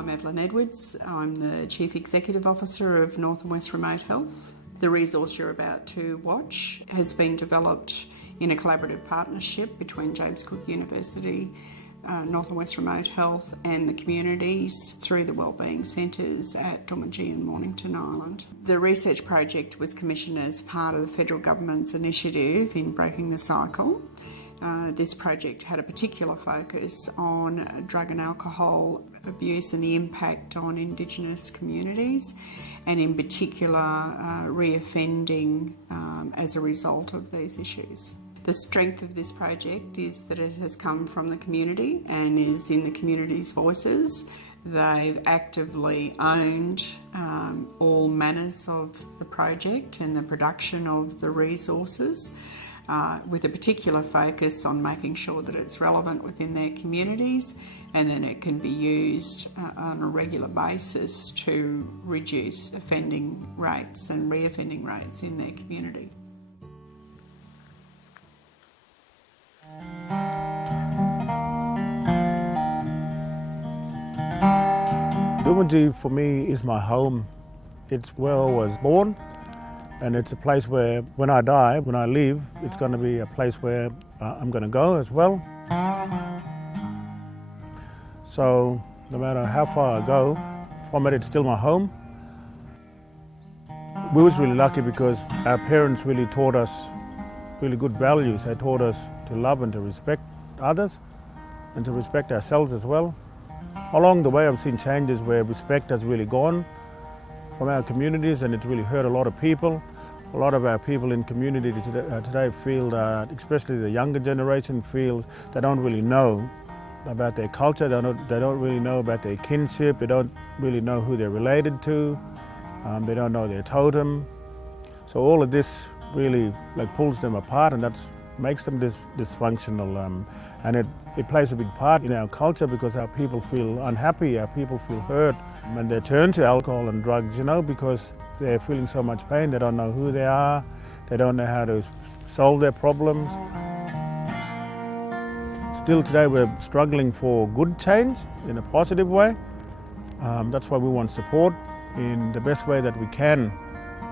I'm Evelyn Edwards. I'm the Chief Executive Officer of North and West Remote Health. The resource you're about to watch has been developed in a collaborative partnership between James Cook University, North and West Remote Health and the communities through the wellbeing centres at Doomadgee and Mornington Island. The research project was commissioned as part of the federal government's initiative in breaking the cycle. This project had a particular focus on drug and alcohol abuse and the impact on Indigenous communities, and in particular reoffending as a result of these issues. The strength of this project is that it has come from the community and is in the community's voices. They've actively owned all manners of the project and the production of the resources, with a particular focus on making sure that it's relevant within their communities and then it can be used on a regular basis to reduce offending rates and reoffending rates in their community. Doomadgee for me is my home. It's where I was born, and it's a place where when I die, when I leave, it's going to be a place where I'm going to go as well. So no matter how far I go from it, it's still my home. We was really lucky because our parents really taught us really good values. They taught us to love and to respect others and to respect ourselves as well. Along the way, I've seen changes where respect has really gone from our communities, and it's really hurt a lot of people. A lot of our people in community today feel that, especially the younger generation, feel they don't really know about their culture, they don't really know about their kinship, they don't really know who they're related to, they don't know their totem. So all of this really pulls them apart, and that makes them dysfunctional. And it plays a big part in our culture because our people feel unhappy, our people feel hurt, and they turn to alcohol and drugs, because they're feeling so much pain. They don't know who they are, they don't know how to solve their problems. Still today we're struggling for good change in a positive way. That's why we want support in the best way that we can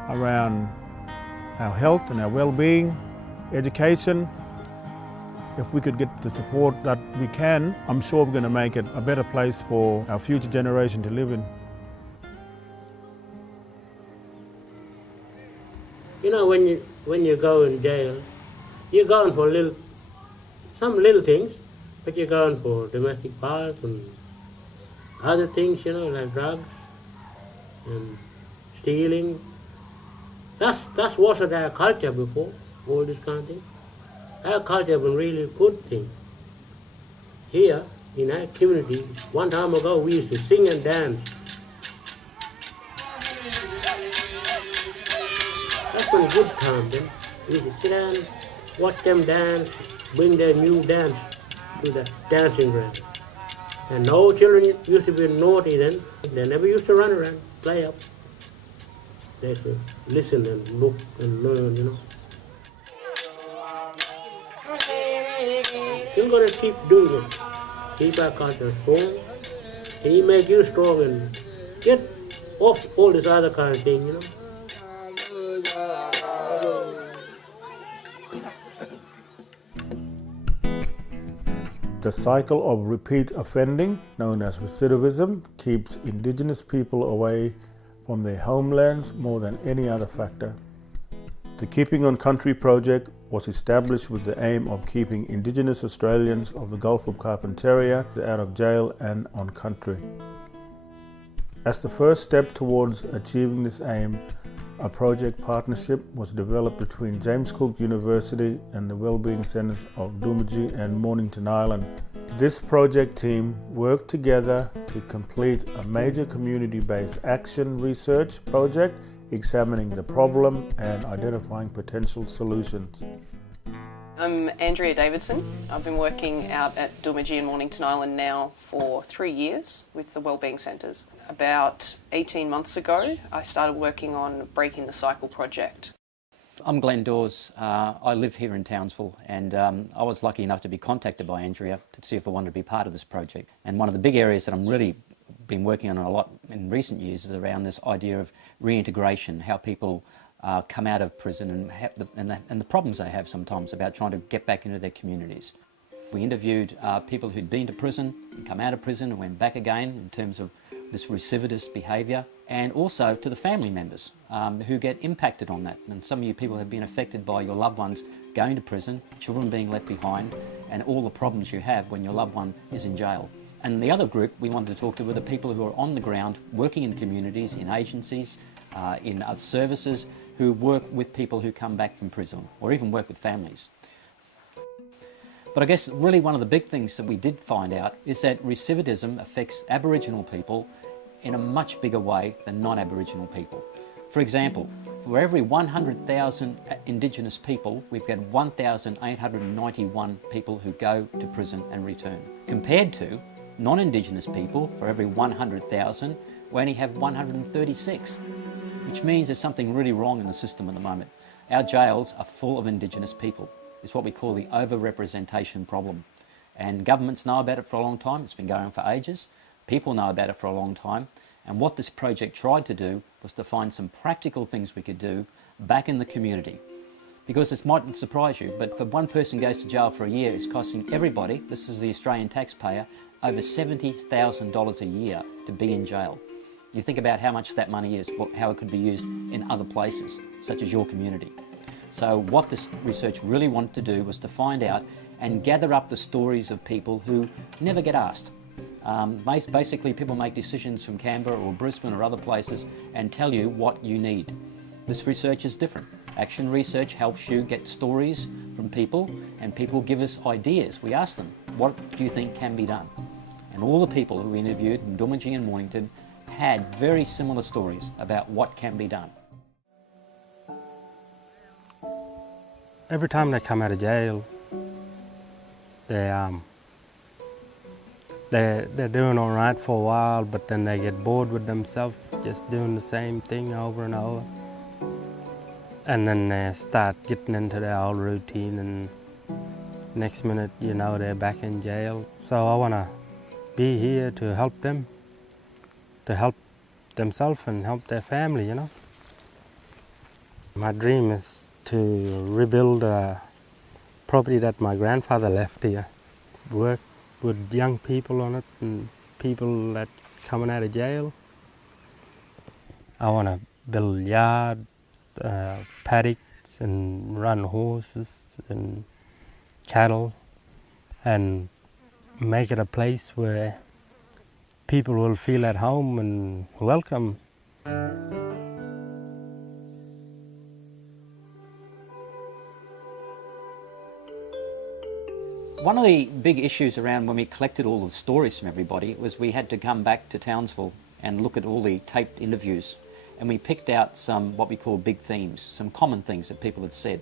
around our health and our well-being, education. If we could get the support that we can, I'm sure we're going to make it a better place for our future generation to live in. When you go in jail, you're going for some little things, but you're going for domestic violence and other things, like drugs and stealing. That's wasn't our culture before, all this kind of thing. Our culture was really a good thing. Here, in our community, one time ago we used to sing and dance. That's been a good time then. We used to sit down, watch them dance, bring their new dance to the dancing ground. And no children used to be naughty then. They never used to run around, play up. They used to listen and look and learn, You're going to keep doing it. Keep our culture strong. And he make you strong and get off all this other kind of thing, The cycle of repeat offending, known as recidivism, keeps Indigenous people away from their homelands more than any other factor. The Keeping on Country project was established with the aim of keeping Indigenous Australians of the Gulf of Carpentaria out of jail and on country. As the first step towards achieving this aim, a project partnership was developed between James Cook University and the Wellbeing Centres of Doomadgee and Mornington Island. This project team worked together to complete a major community-based action research project examining the problem and identifying potential solutions. I'm Andrea Davidson. I've been working out at Doomadgee and Mornington Island now for 3 years with the Wellbeing Centres. About 18 months ago, I started working on Breaking the Cycle project. I'm Glenn Dawes. I live here in Townsville, and I was lucky enough to be contacted by Andrea to see if I wanted to be part of this project. And one of the big areas that I'm really been working on a lot in recent years is around this idea of reintegration, how people come out of prison and the problems they have sometimes about trying to get back into their communities. We interviewed people who'd been to prison and come out of prison and went back again in terms of this recidivist behaviour, and also to the family members who get impacted on that. And some of you people have been affected by your loved ones going to prison, children being left behind, and all the problems you have when your loved one is in jail. And the other group we wanted to talk to were the people who are on the ground, working in communities, in agencies, in other services, who work with people who come back from prison, or even work with families. But I guess really one of the big things that we did find out is that recidivism affects Aboriginal people in a much bigger way than non-Aboriginal people. For example, for every 100,000 Indigenous people, we've got 1,891 people who go to prison and return. Compared to non-Indigenous people, for every 100,000, we only have 136, which means there's something really wrong in the system at the moment. Our jails are full of Indigenous people. It's what we call the over-representation problem. And governments know about it for a long time. It's been going on for ages. People know about it for a long time. And what this project tried to do was to find some practical things we could do back in the community. Because this mightn't surprise you, but if one person goes to jail for a year, it's costing everybody, this is the Australian taxpayer, over $70,000 a year to be in jail. You think about how much that money is, how it could be used in other places, such as your community. So what this research really wanted to do was to find out and gather up the stories of people who never get asked. Basically, people make decisions from Canberra or Brisbane or other places and tell you what you need. This research is different. Action research helps you get stories from people, and people give us ideas. We ask them, what do you think can be done? And all the people who we interviewed in Doomadgee and Mornington had very similar stories about what can be done. Every time they come out of jail, they're doing all right for a while, but then they get bored with themselves, just doing the same thing over and over. And then they start getting into their old routine, and next minute, you know, they're back in jail. So I want to be here to help them, to help themselves and help their family, you know. My dream is to rebuild a property that my grandfather left here, work with young people on it and people that coming out of jail. I want to build yard, paddocks, and run horses and cattle, and make it a place where people will feel at home and welcome. One of the big issues around when we collected all the stories from everybody was we had to come back to Townsville and look at all the taped interviews, and we picked out some what we call big themes, some common things that people had said.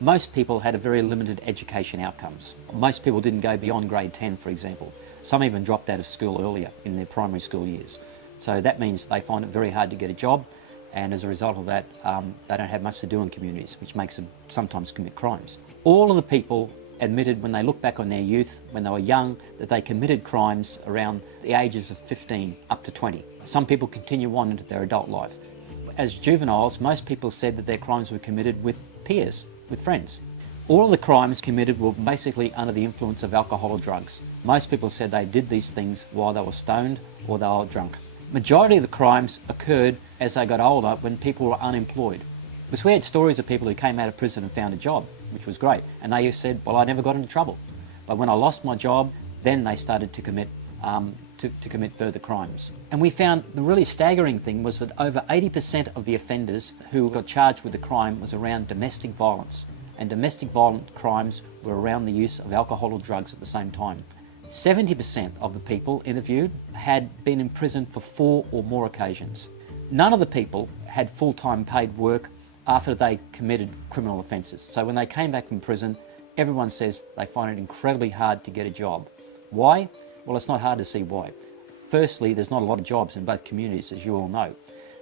Most people had a very limited education outcomes. Most people didn't go beyond grade 10, for example. Some even dropped out of school earlier in their primary school years. So that means they find it very hard to get a job, and as a result of that, they don't have much to do in communities, which makes them sometimes commit crimes. All of the people admitted when they look back on their youth, when they were young, that they committed crimes around the ages of 15 up to 20. Some people continue on into their adult life. As juveniles, most people said that their crimes were committed with peers, with friends. All of the crimes committed were basically under the influence of alcohol or drugs. Most people said they did these things while they were stoned or they were drunk. Majority of the crimes occurred as they got older, when people were unemployed. Because we had stories of people who came out of prison and found a job, which was great, and they said, well, I never got into trouble. But when I lost my job, then they started to commit further crimes. And we found the really staggering thing was that over 80% of the offenders who got charged with the crime was around domestic violence. And domestic violent crimes were around the use of alcohol or drugs at the same time. 70% of the people interviewed had been in prison for 4 or more occasions. None of the people had full-time paid work after they committed criminal offences. So when they came back from prison, everyone says they find it incredibly hard to get a job. Why? Well, it's not hard to see why. Firstly, there's not a lot of jobs in both communities, as you all know.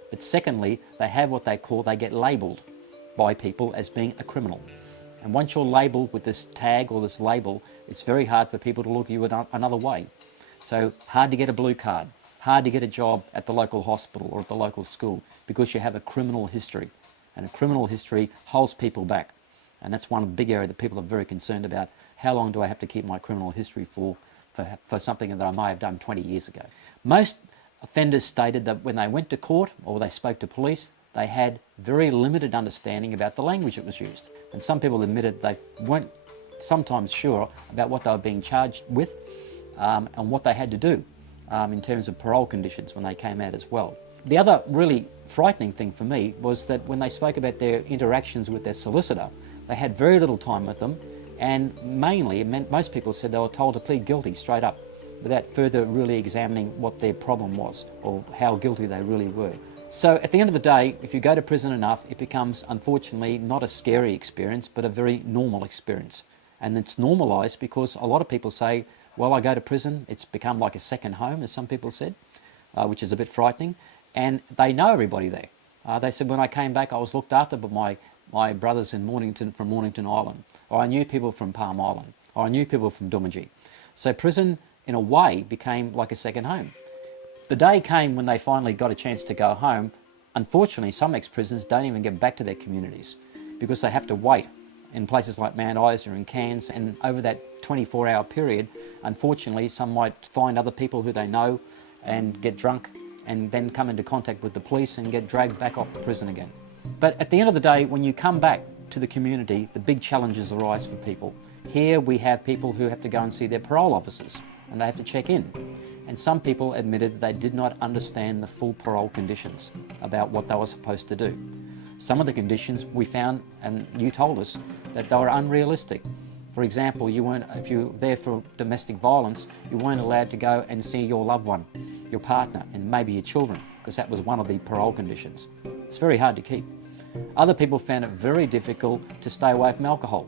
But secondly, they have what they get labelled by people as being a criminal. And once you're labelled with this tag or this label, it's very hard for people to look at you another way. So hard to get a blue card, hard to get a job at the local hospital or at the local school because you have a criminal history. And a criminal history holds people back. And that's one of the big areas that people are very concerned about. How long do I have to keep my criminal history for something that I may have done 20 years ago? Most offenders stated that when they went to court or they spoke to police, they had very limited understanding about the language that was used. And some people admitted they weren't sometimes sure about what they were being charged with and what they had to do in terms of parole conditions when they came out as well. The other really frightening thing for me was that when they spoke about their interactions with their solicitor, they had very little time with them, and mainly, it meant most people said they were told to plead guilty straight up without further really examining what their problem was or how guilty they really were. So at the end of the day, if you go to prison enough, it becomes, unfortunately, not a scary experience, but a very normal experience. And it's normalised because a lot of people say, well, I go to prison, it's become like a second home, as some people said, which is a bit frightening. And they know everybody there. They said, when I came back, I was looked after by my brothers in from Mornington Island, or I knew people from Palm Island, or I knew people from Doomadgee. So prison, in a way, became like a second home. The day came when they finally got a chance to go home. Unfortunately, some ex-prisoners don't even get back to their communities because they have to wait in places like Mount Isa and Cairns, and over that 24-hour period, unfortunately, some might find other people who they know and get drunk and then come into contact with the police and get dragged back off to prison again. But at the end of the day, when you come back to the community, the big challenges arise for people. Here we have people who have to go and see their parole officers and they have to check in. And some people admitted they did not understand the full parole conditions about what they were supposed to do. Some of the conditions we found, and you told us, that they were unrealistic. For example, if you were there for domestic violence, you weren't allowed to go and see your loved one, your partner, and maybe your children, because that was one of the parole conditions. It's very hard to keep. Other people found it very difficult to stay away from alcohol,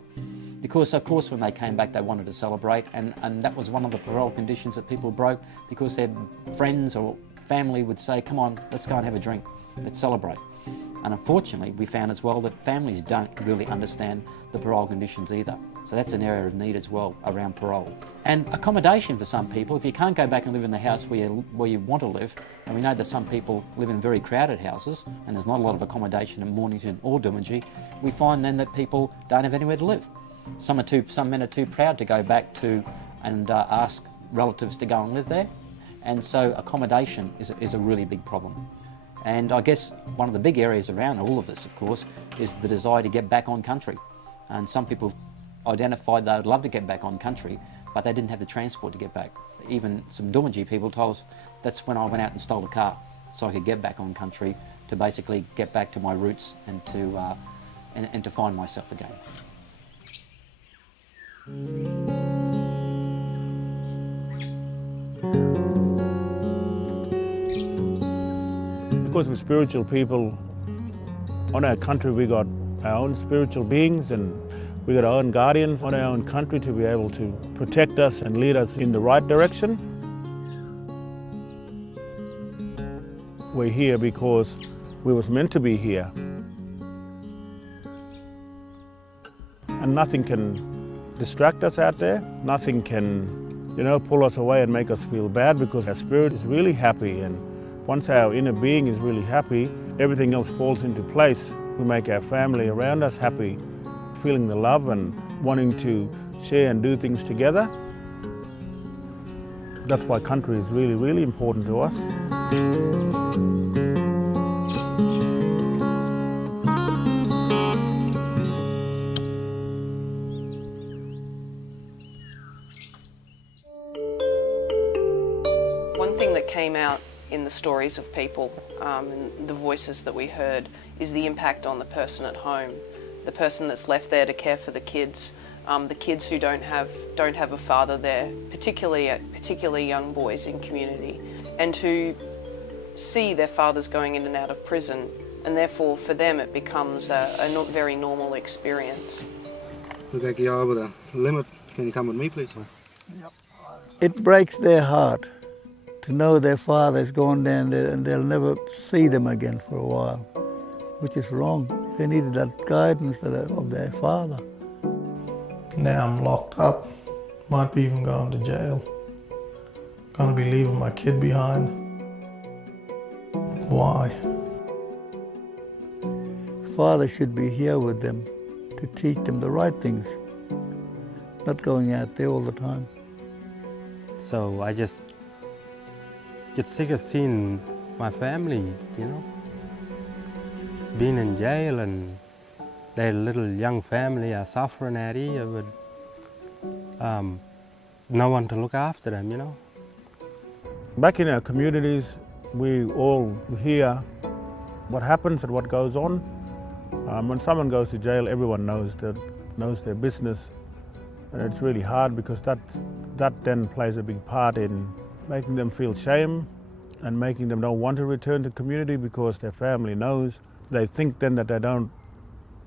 because of course when they came back they wanted to celebrate, and that was one of the parole conditions that people broke, because their friends or family would say, come on, let's go and have a drink, let's celebrate. And unfortunately we found as well that families don't really understand the parole conditions either. So that's an area of need as well around parole. And accommodation for some people, if you can't go back and live in the house where you want to live, and we know that some people live in very crowded houses and there's not a lot of accommodation in Mornington or Doomadgee, we find then that people don't have anywhere to live. Some men are too proud to go back to and ask relatives to go and live there, and so accommodation is a really big problem. And I guess one of the big areas around all of this, of course, is the desire to get back on country. And some people identified they would love to get back on country, but they didn't have the transport to get back. Even some Doomadgee people told us that's when I went out and stole a car so I could get back on country to basically get back to my roots and to find myself again. Because we're spiritual people, on our country we got our own spiritual beings, and we got our own guardians on our own country to be able to protect us and lead us in the right direction. We're here because we was meant to be here. And nothing can distract us out there. Nothing can, pull us away and make us feel bad, because our spirit is really happy, and once our inner being is really happy, everything else falls into place. We make our family around us happy, feeling the love and wanting to share and do things together. That's why country is really, really important to us. One thing that came out in the stories of people and the voices that we heard is the impact on the person at home, the person that's left there to care for the kids who don't have a father there, particularly young boys in community, and who see their fathers going in and out of prison, and therefore for them it becomes a not very normal experience. Okay, you're over the limit. Can you come with me, please? It breaks their heart to know their father is gone there and they'll never see them again for a while, which is wrong. They needed that guidance of their father. Now I'm locked up, might be even going to jail. Gonna be leaving my kid behind. Why? Father should be here with them to teach them the right things, not going out there all the time. So I just get sick of seeing my family, you know, being in jail, and their little young family are suffering out here with no one to look after them, you know. Back in our communities, we all hear what happens and what goes on. When someone goes to jail, everyone knows their business, and it's really hard because that then plays a big part in making them feel shame and making them don't want to return to the community because their family knows. They think then that they don't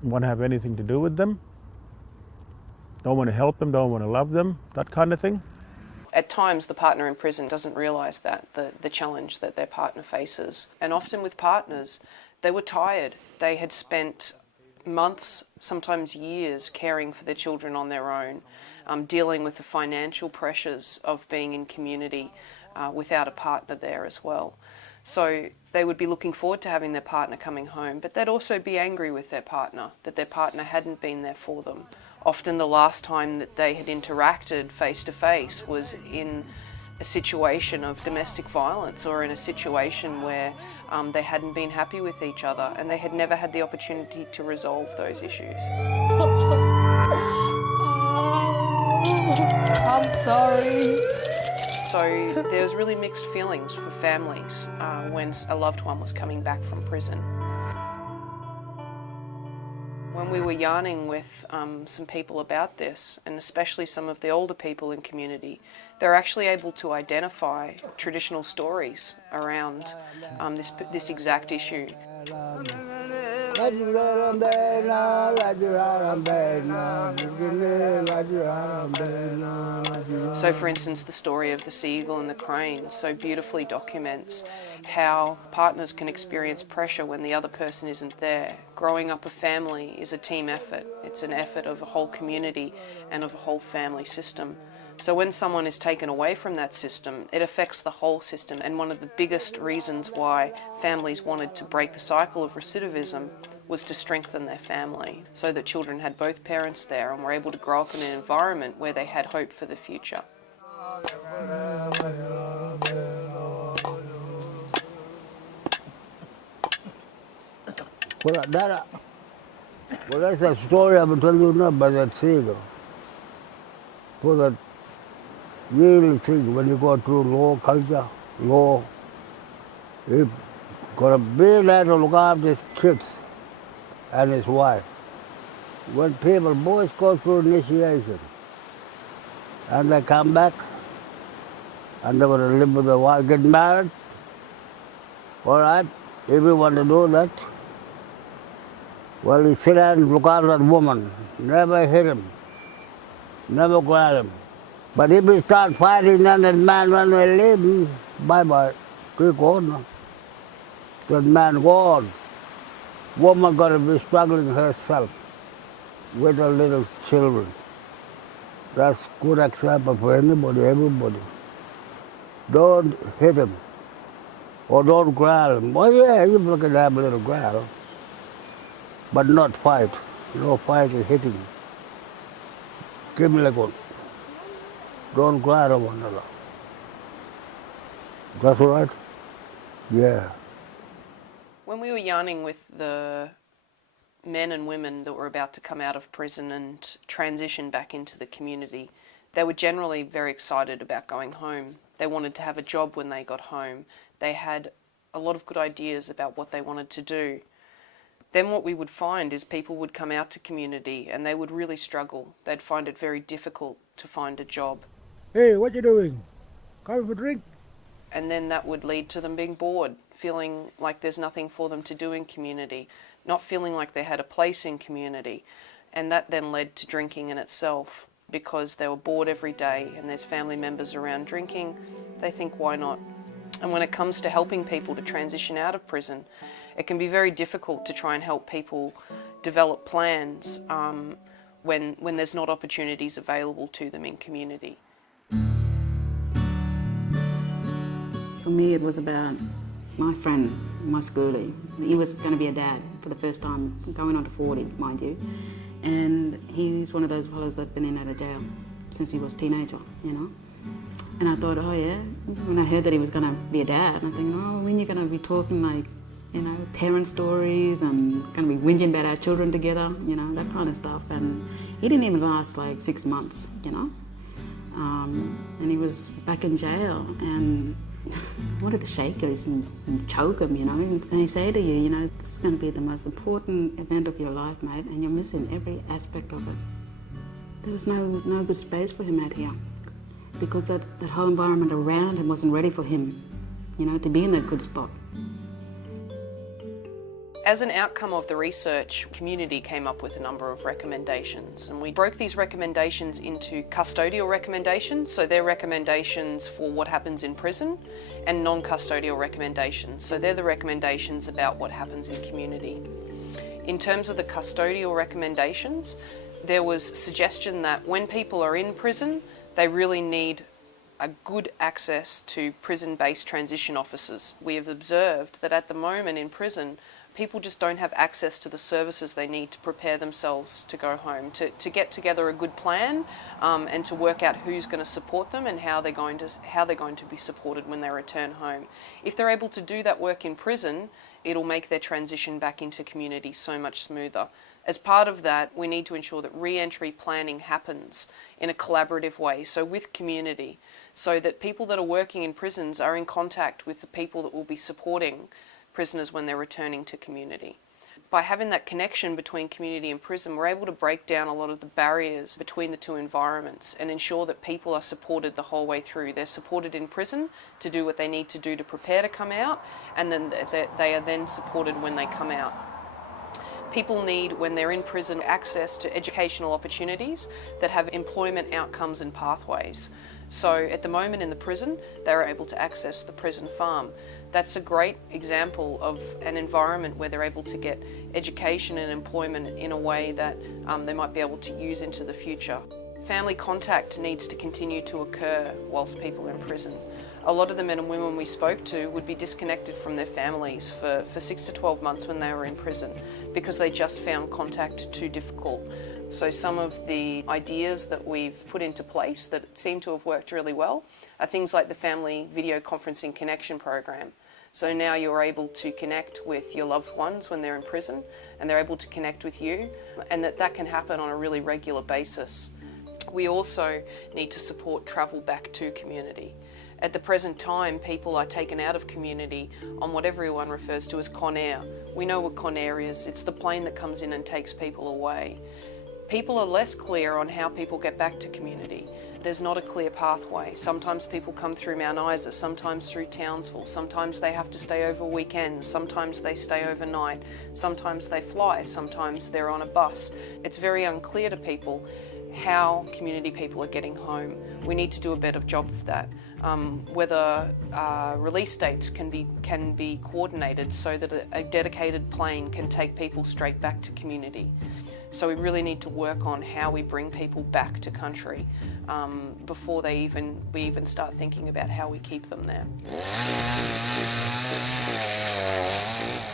want to have anything to do with them, don't want to help them, don't want to love them, that kind of thing. At times, the partner in prison doesn't realise that, the challenge that their partner faces. And often with partners, they were tired. They had spent months, sometimes years, caring for their children on their own, dealing with the financial pressures of being in community without a partner there as well. So they would be looking forward to having their partner coming home, but they'd also be angry with their partner, that their partner hadn't been there for them. Often the last time that they had interacted face to face was in a situation of domestic violence or in a situation where they hadn't been happy with each other and they had never had the opportunity to resolve those issues. I'm sorry. So there was really mixed feelings for families when a loved one was coming back from prison. When we were yarning with some people about this, and especially some of the older people in community, they're actually able to identify traditional stories around this exact issue. So, for instance, the story of the sea eagle and the crane so beautifully documents how partners can experience pressure when the other person isn't there. Growing up a family is a team effort. It's an effort of a whole community and of a whole family system. So when someone is taken away from that system, it affects the whole system. And one of the biggest reasons why families wanted to break the cycle of recidivism was to strengthen their family, so that children had both parents there and were able to grow up in an environment where they had hope for the future. Well, that's a story I will tell you now about that seagull. For that real thing, when you go through law, culture, law, he got a big lad to look after his kids and his wife. When people, boys go through initiation, and they come back, and they want to live with their wife, get married, all right, if you want to do that, well, he sit down and look after that woman, never hit him, never grab him. But if he start fighting and that man when they leave, bye-bye, keep on. That man gone. Woman got to be struggling herself with her little children. That's good example for anybody, everybody. Don't hit him or don't growl him. Well, yeah, you can have a little growl, but not fight. No fight is hitting. Give me like one. Don't growl at one another. That's all right? Yeah. When we were yarning with the men and women that were about to come out of prison and transition back into the community, they were generally very excited about going home. They wanted to have a job when they got home. They had a lot of good ideas about what they wanted to do. Then what we would find is people would come out to community and they would really struggle. They'd find it very difficult to find a job. Hey, what you doing? Coming for a drink? And then that would lead to them being bored, feeling like there's nothing for them to do in community, not feeling like they had a place in community. And that then led to drinking in itself, because they were bored every day and there's family members around drinking. They think, why not? And when it comes to helping people to transition out of prison, it can be very difficult to try and help people develop plans when there's not opportunities available to them in community. For me, it was about my friend my schoolie. He was going to be a dad for the first time, going on to 40, mind you. And he's one of those fellows that's been in and out of jail since he was a teenager, you know. And I thought, oh yeah, when I heard that he was going to be a dad, I think, oh, when you're going to be talking like, you know, parent stories and going to be whinging about our children together, you know, that kind of stuff. And he didn't even last like 6 months, you know. And he was back in jail, and I wanted to shake us and choke him, you know. And they say to you, you know, this is going to be the most important event of your life, mate, and you're missing every aspect of it. There was no good space for him out here, because that whole environment around him wasn't ready for him, you know, to be in that good spot. As an outcome of the research, community came up with a number of recommendations, and we broke these recommendations into custodial recommendations, so they're recommendations for what happens in prison, and non-custodial recommendations, so they're the recommendations about what happens in community. In terms of the custodial recommendations, there was suggestion that when people are in prison, they really need a good access to prison-based transition officers. We have observed that at the moment in prison, people just don't have access to the services they need to prepare themselves to go home, to get together a good plan, and to work out who's going to support them and how they're going to be supported when they return home. If they're able to do that work in prison, it'll make their transition back into community so much smoother. As part of that, we need to ensure that re-entry planning happens in a collaborative way, so with community, so that people that are working in prisons are in contact with the people that will be supporting prisoners when they're returning to community. By having that connection between community and prison, we're able to break down a lot of the barriers between the two environments and ensure that people are supported the whole way through. They're supported in prison to do what they need to do to prepare to come out, and then they are then supported when they come out. People need, when they're in prison, access to educational opportunities that have employment outcomes and pathways. So at the moment in the prison, they're able to access the prison farm. That's a great example of an environment where they're able to get education and employment in a way that they might be able to use into the future. Family contact needs to continue to occur whilst people are in prison. A lot of the men and women we spoke to would be disconnected from their families for 6 to 12 months when they were in prison because they just found contact too difficult. So some of the ideas that we've put into place that seem to have worked really well are things like the Family Video Conferencing Connection Program. So now you're able to connect with your loved ones when they're in prison, and they're able to connect with you, and that can happen on a really regular basis. We also need to support travel back to community. At the present time, people are taken out of community on what everyone refers to as Con Air. We know what Con Air is. It's the plane that comes in and takes people away. People are less clear on how people get back to community. There's not a clear pathway. Sometimes people come through Mount Isa, sometimes through Townsville, sometimes they have to stay over weekends, sometimes they stay overnight, sometimes they fly, sometimes they're on a bus. It's very unclear to people how community people are getting home. We need to do a better job of that. Whether release dates can be coordinated so that a dedicated plane can take people straight back to community. So we really need to work on how we bring people back to country before we even start thinking about how we keep them there.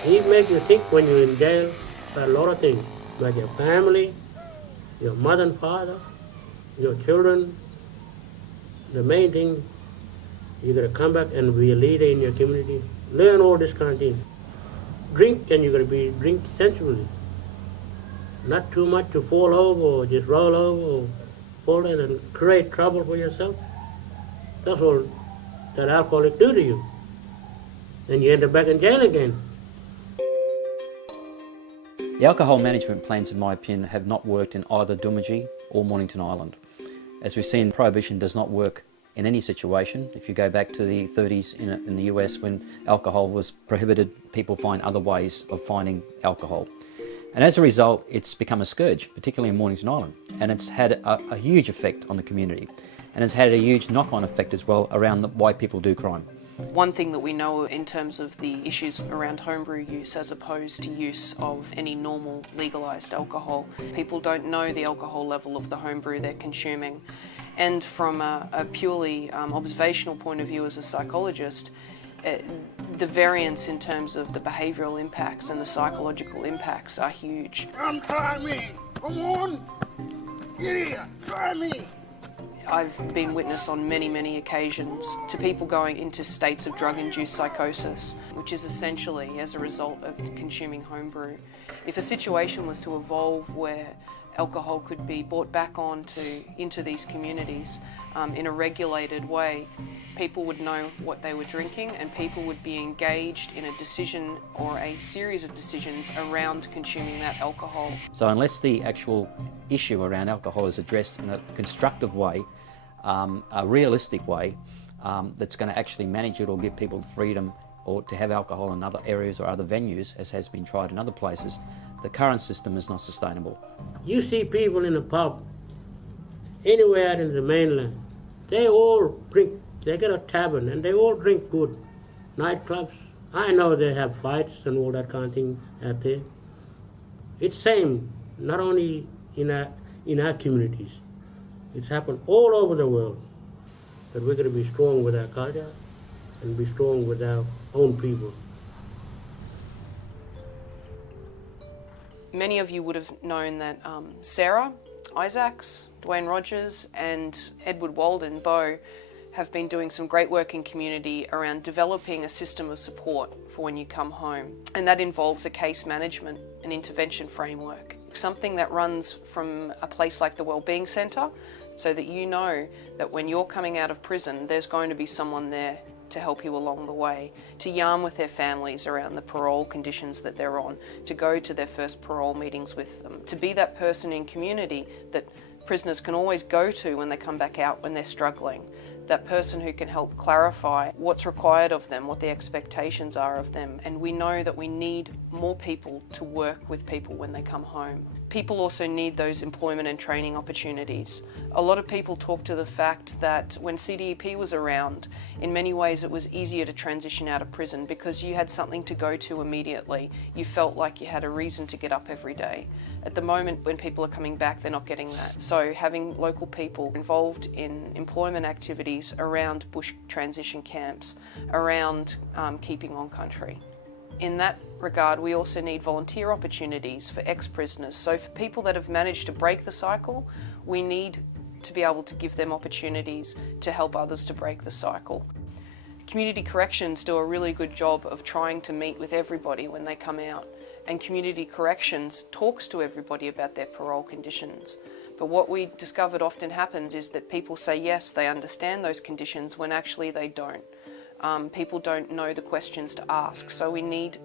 It makes you think when you're in jail about a lot of things, about your family, your mother and father, your children. The main thing, you got to come back and be a leader in your community. Learn all this kind of things. Drink, and you got to drink sensibly. Not too much to fall over or just roll over or fall in and create trouble for yourself. That's all that alcoholic do to you. And you end up back in jail again. The alcohol management plans, in my opinion, have not worked in either Doomadgee or Mornington Island. As we've seen, prohibition does not work in any situation. If you go back to the 30s in the US when alcohol was prohibited, people find other ways of finding alcohol. And as a result, it's become a scourge, particularly in Mornington Island. And it's had a huge effect on the community. And it's had a huge knock-on effect as well around why people do crime. One thing that we know in terms of the issues around homebrew use as opposed to use of any normal legalised alcohol, people don't know the alcohol level of the homebrew they're consuming. And from a purely observational point of view as a psychologist, the variance in terms of the behavioural impacts and the psychological impacts are huge. Come try me. Come on. Get here. Try me. I've been witness on many, many occasions to people going into states of drug-induced psychosis, which is essentially as a result of consuming homebrew. If a situation was to evolve where alcohol could be brought back into these communities in a regulated way, people would know what they were drinking and people would be engaged in a decision or a series of decisions around consuming that alcohol. So unless the actual issue around alcohol is addressed in a constructive way, a realistic way, that's going to actually manage it or give people the freedom or to have alcohol in other areas or other venues, as has been tried in other places, the current system is not sustainable. You see people in a pub, anywhere in the mainland, they all drink. They get a tavern and they all drink good. Nightclubs, I know they have fights and all that kind of thing out there. It's same, not only in our communities. It's happened all over the world. But we're going to be strong with our culture and be strong with our own people. Many of you would have known that Sarah Isaacs, Dwayne Rogers and Edward Walden, Bo, have been doing some great work in community around developing a system of support for when you come home. And that involves a case management and intervention framework, something that runs from a place like the Wellbeing Centre, so that you know that when you're coming out of prison, there's going to be someone there to help you along the way, to yarn with their families around the parole conditions that they're on, to go to their first parole meetings with them, to be that person in community that prisoners can always go to when they come back out when they're struggling. That person who can help clarify what's required of them, what the expectations are of them. And we know that we need more people to work with people when they come home. People also need those employment and training opportunities. A lot of people talk to the fact that when CDEP was around, in many ways it was easier to transition out of prison because you had something to go to immediately. You felt like you had a reason to get up every day. At the moment, when people are coming back, they're not getting that. So having local people involved in employment activities around bush transition camps, around keeping on country. In that regard, we also need volunteer opportunities for ex-prisoners. So for people that have managed to break the cycle, we need to be able to give them opportunities to help others to break the cycle. Community corrections do a really good job of trying to meet with everybody when they come out. And community corrections talks to everybody about their parole conditions. But what we discovered often happens is that people say yes, they understand those conditions when actually they don't. People don't know the questions to ask, so we need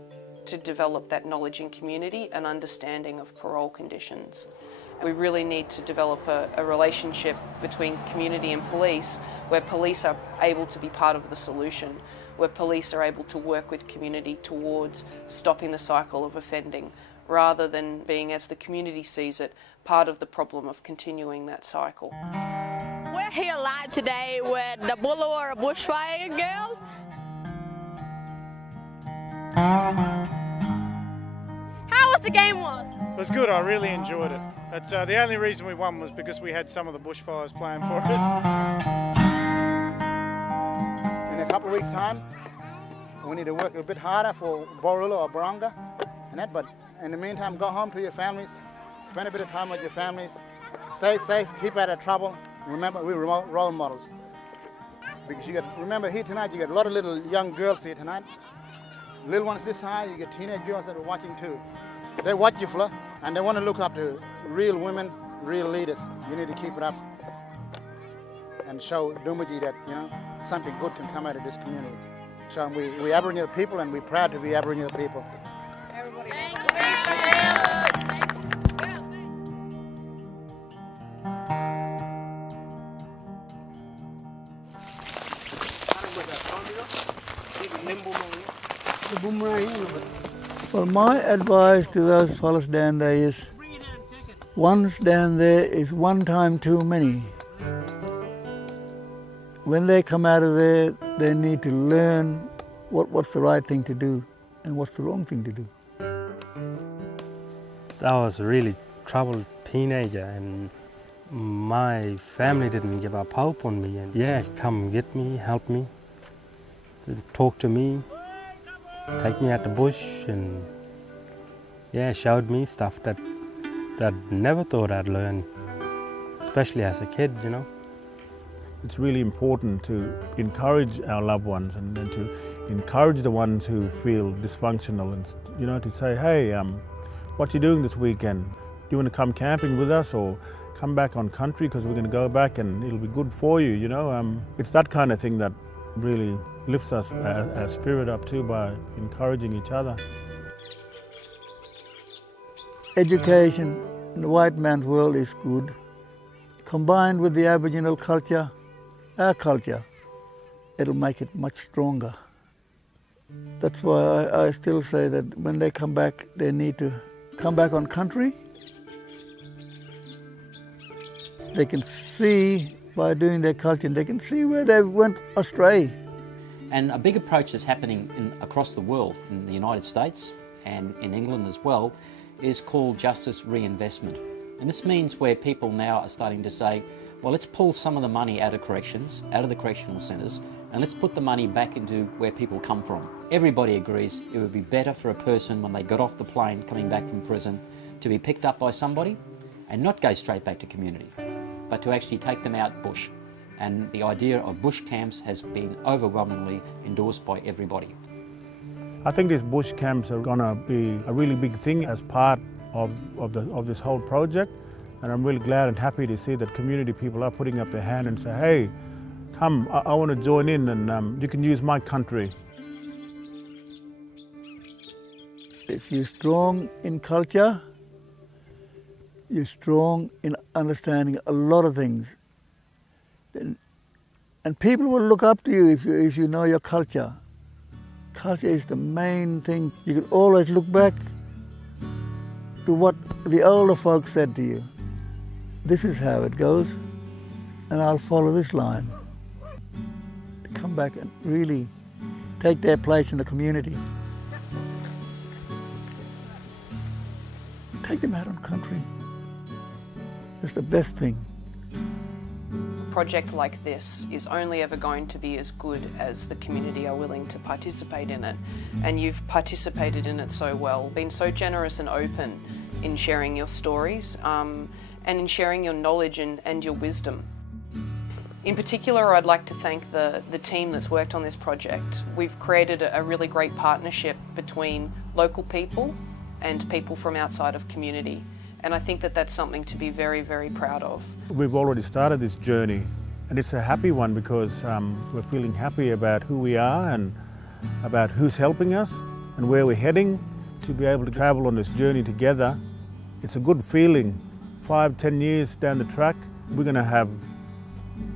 to develop that knowledge in community and understanding of parole conditions. We really need to develop a relationship between community and police where police are able to be part of the solution, where police are able to work with community towards stopping the cycle of offending, rather than being, as the community sees it, part of the problem of continuing that cycle. We're here live today with the Boulevard Bushfire girls. How was the game? It was good, I really enjoyed it. But the only reason we won was because we had some of the Bushfires playing for us. In a couple of weeks' time, we need to work a bit harder for Borula or Barunga and that, but in the meantime, go home to your families, spend a bit of time with your families, stay safe, keep out of trouble. Remember, we're role models. Because remember here tonight, you got a lot of little young girls here tonight. Little ones this high, you get teenage girls that are watching too. They watch you, Fla, and they want to look up to real women, real leaders. You need to keep it up and show Doomadgee that, something good can come out of this community. So we Aboriginal people, and we're proud to be Aboriginal people. Everybody. Well, my advice to those fellas down there is, once down there is one time too many. When they come out of there, they need to learn what's the right thing to do and what's the wrong thing to do. I was a really troubled teenager, and my family didn't give up hope on me. And come get me, help me. talk to me, take me out the bush, and yeah, showed me stuff that I never thought I'd learn, especially as a kid, you know. It's really important to encourage our loved ones and to encourage the ones who feel dysfunctional, and you know, to say, hey, what you doing this weekend? Do you want to come camping with us, or come back on country because we're going to go back and it'll be good for you, you know. It's that kind of thing that really lifts us, our spirit up too, by encouraging each other. Education in the white man's world is good. Combined with the Aboriginal culture, our culture, it'll make it much stronger. That's why I still say that when they come back, they need to come back on country. They can see, by doing their culture, they can see where they went astray. And a big approach that's happening across the world, in the United States and in England as well, is called justice reinvestment. And this means where people now are starting to say, well, let's pull some of the money out of corrections, out of the correctional centres, and let's put the money back into where people come from. Everybody agrees it would be better for a person when they got off the plane coming back from prison to be picked up by somebody and not go straight back to community, but to actually take them out bush. And the idea of bush camps has been overwhelmingly endorsed by everybody. I think these bush camps are going to be a really big thing as part of this whole project, and I'm really glad and happy to see that community people are putting up their hand and say, hey, come, I want to join in, and you can use my country. If you're strong in culture, you're strong in understanding a lot of things. And people will look up to you if you know your culture. Culture is the main thing. You can always look back to what the older folks said to you. This is how it goes, and I'll follow this line. To come back and really take their place in the community. Take them out on country. It's the best thing. A project like this is only ever going to be as good as the community are willing to participate in it. And you've participated in it so well, been so generous and open in sharing your stories and in sharing your knowledge and your wisdom. In particular, I'd like to thank the team that's worked on this project. We've created a really great partnership between local people and people from outside of community. And I think that that's something to be very, very proud of. We've already started this journey, and it's a happy one because we're feeling happy about who we are and about who's helping us and where we're heading. To be able to travel on this journey together, it's a good feeling. 5-10 years down the track, we're going to have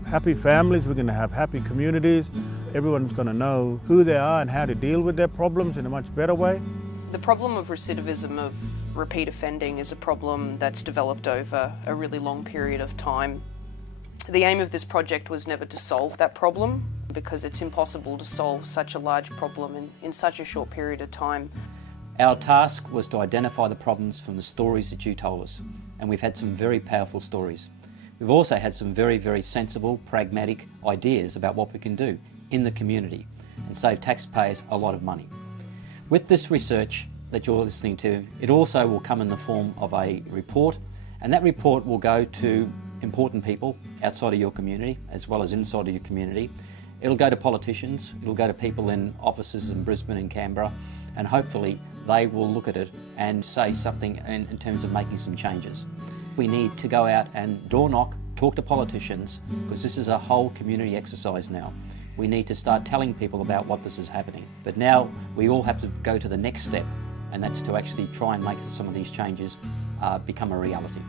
happy families, we're going to have happy communities. Everyone's going to know who they are and how to deal with their problems in a much better way. The problem of recidivism, of repeat offending, is a problem that's developed over a really long period of time. The aim of this project was never to solve that problem, because it's impossible to solve such a large problem in such a short period of time. Our task was to identify the problems from the stories that you told us, and we've had some very powerful stories. We've also had some very, very sensible, pragmatic ideas about what we can do in the community and save taxpayers a lot of money. With this research that you're listening to, it also will come in the form of a report, and that report will go to important people outside of your community as well as inside of your community. It'll go to politicians, it'll go to people in offices in Brisbane and Canberra, and hopefully they will look at it and say something in terms of making some changes. We need to go out and door knock, talk to politicians, because this is a whole community exercise now. We need to start telling people about what this is happening. But now we all have to go to the next step, and that's to actually try and make some of these changes become a reality.